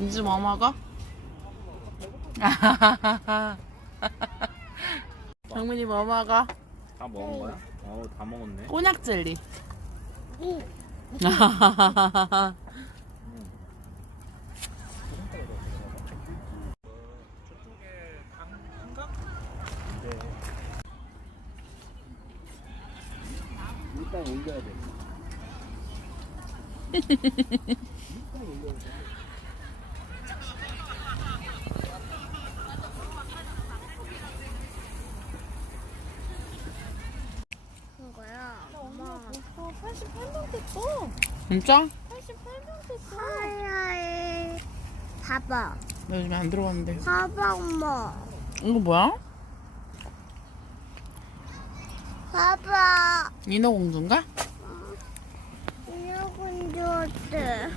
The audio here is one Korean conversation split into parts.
민지 뭐 먹어? 정민이 뭐 먹어? 다 먹은 거야? 다 먹었네. 꼬냑 젤리. 일단 올려야 돼. 이거야. 엄마 벌써 88명 됐어. 진짜? 88명 됐어. 하야에 봐봐. 나 요즘에 안 들어봤는데. 봐봐 엄마. 이거 뭐야? 봐봐. 인어공주인가? 인어공주 어때?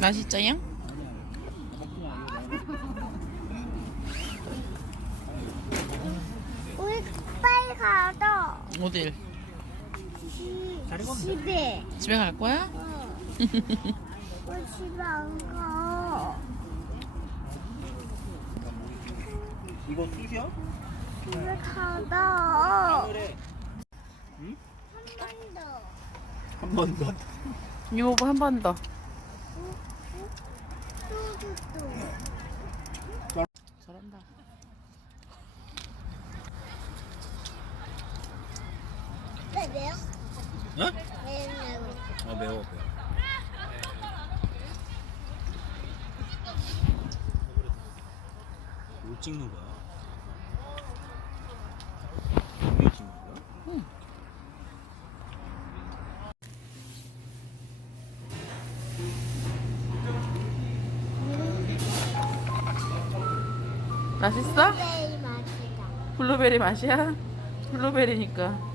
맛있죠요? 우리 빨리 가자. 어딜? 집에. 집에 갈 거야? 우리 집에 안 가. 이거 쑤셔? 집에 가자. 그래. 응? 한 번 더. 한 번 더. 이모부 한 번 더. 또. 잘한다. 왜 매워? 어? 왜 매워? 매워. 뭘 찍는 거야? 이게 찍는 거야? 맛있어? 제일 맛있다. 블루베리 맛이야? 블루베리니까.